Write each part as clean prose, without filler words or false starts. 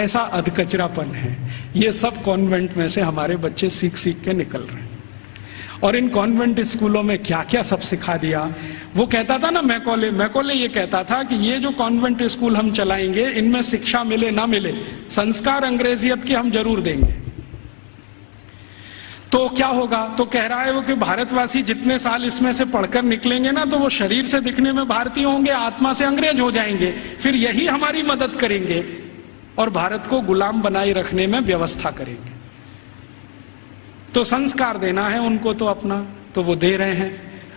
ऐसा अधकचरापन है। ये सब कॉन्वेंट में से हमारे बच्चे सीख सीख के निकल रहे हैं। और इन कॉन्वेंट स्कूलों में क्या क्या सब सिखा दिया। वो कहता था ना, मैकॉले ये कहता था कि ये जो कॉन्वेंट स्कूल हम चलाएंगे, इनमें शिक्षा मिले ना मिले, संस्कार अंग्रेजियत के हम जरूर देंगे। तो क्या होगा? तो कह रहा है वो कि भारतवासी जितने साल इसमें से पढ़कर निकलेंगे ना, तो वो शरीर से दिखने में भारतीय होंगे, आत्मा से अंग्रेज हो जाएंगे। फिर यही हमारी मदद करेंगे और भारत को गुलाम बनाए रखने में व्यवस्था करेंगे। तो संस्कार देना है उनको तो अपना, तो वो दे रहे हैं।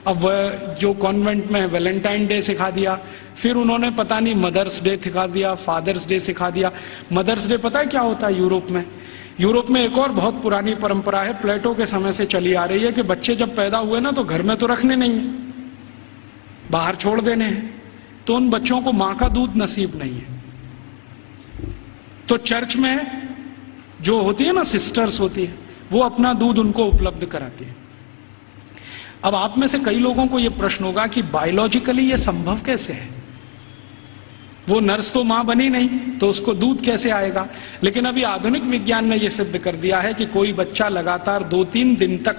अब वह जो कॉन्वेंट में वैलेंटाइन डे सिखा दिया, फिर उन्होंने पता नहीं मदर्स डे सिखा दिया, फादर्स डे सिखा दिया। मदर्स डे पता है क्या होता है यूरोप में? यूरोप में एक और बहुत पुरानी परंपरा है, प्लेटो के समय से चली आ रही है, कि बच्चे जब पैदा हुए ना तो घर में तो रखने नहीं है, बाहर छोड़ देने हैं। तो उन बच्चों को मां का दूध नसीब नहीं है। तो चर्च में जो होती है ना, सिस्टर्स होती है, वो अपना दूध उनको उपलब्ध कराती है। अब आप में से कई लोगों को यह प्रश्न होगा कि बायोलॉजिकली ये संभव कैसे है? वो नर्स तो मां बनी नहीं, तो उसको दूध कैसे आएगा? लेकिन अभी आधुनिक विज्ञान ने यह सिद्ध कर दिया है कि कोई बच्चा लगातार 2-3 दिन तक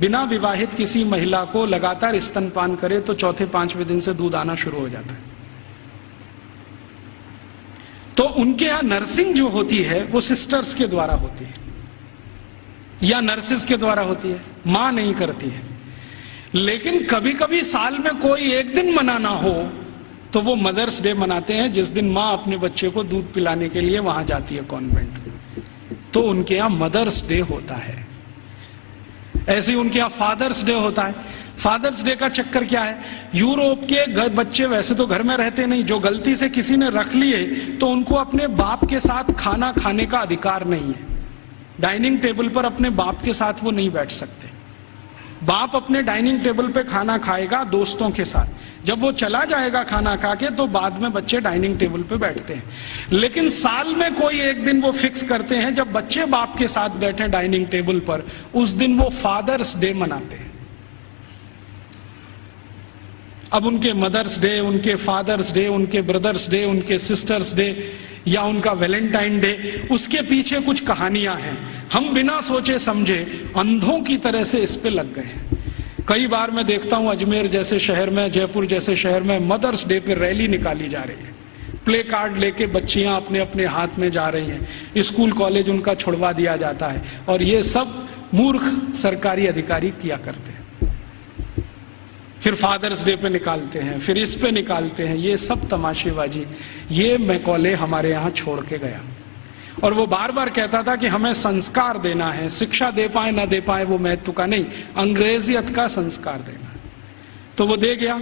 बिना विवाहित किसी महिला को लगातार स्तनपान करे तो चौथे-5वें दिन से दूध आना शुरू हो जाता है। तो उनके यहां नर्सिंग जो होती है वो सिस्टर्स के द्वारा होती है या नर्सिस के द्वारा होती है, मां नहीं करती है। लेकिन कभी कभी साल में कोई एक दिन मनाना हो तो वो मदर्स डे मनाते हैं, जिस दिन मां अपने बच्चे को दूध पिलाने के लिए वहां जाती है कॉन्वेंट। तो उनके यहां मदर्स डे होता है। ऐसे ही उनके यहां फादर्स डे होता है। फादर्स डे का चक्कर क्या है? यूरोप के बच्चे वैसे तो घर में रहते नहीं, जो गलती से किसी ने रख लिए तो उनको अपने बाप के साथ खाना खाने का अधिकार नहीं है। डाइनिंग टेबल पर अपने बाप के साथ वो नहीं बैठ सकते। बाप अपने डाइनिंग टेबल पे खाना खाएगा दोस्तों के साथ, जब वो चला जाएगा खाना खा के तो बाद में बच्चे डाइनिंग टेबल पे बैठते हैं। लेकिन साल में कोई एक दिन वो फिक्स करते हैं जब बच्चे बाप के साथ बैठे डाइनिंग टेबल पर, उस दिन वो फादर्स डे मनाते हैं। अब उनके मदर्स डे, उनके फादर्स डे, उनके ब्रदर्स डे, उनके सिस्टर्स डे या उनका वैलेंटाइन डे, उसके पीछे कुछ कहानियां हैं। हम बिना सोचे समझे अंधों की तरह से इस पे लग गए। कई बार मैं देखता हूं अजमेर जैसे शहर में, जयपुर जैसे शहर में मदर्स डे पे रैली निकाली जा रही है, प्ले कार्ड लेके बच्चियां अपने अपने हाथ में जा रही हैं, स्कूल कॉलेज उनका छुड़वा दिया जाता है। और ये सब मूर्ख सरकारी अधिकारी किया करते हैं। फिर फादर्स डे पे निकालते हैं, फिर इस पे निकालते हैं। ये सब तमाशेबाजी, ये मैकॉले हमारे यहाँ छोड़ के गया। और वो बार बार कहता था कि हमें संस्कार देना है, शिक्षा दे पाए ना दे पाए वो महत्व का नहीं, अंग्रेजियत का संस्कार देना है। तो वो दे गया।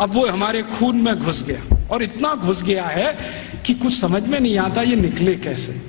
अब वो हमारे खून में घुस गया, और इतना घुस गया है कि कुछ समझ में नहीं आता ये निकले कैसे।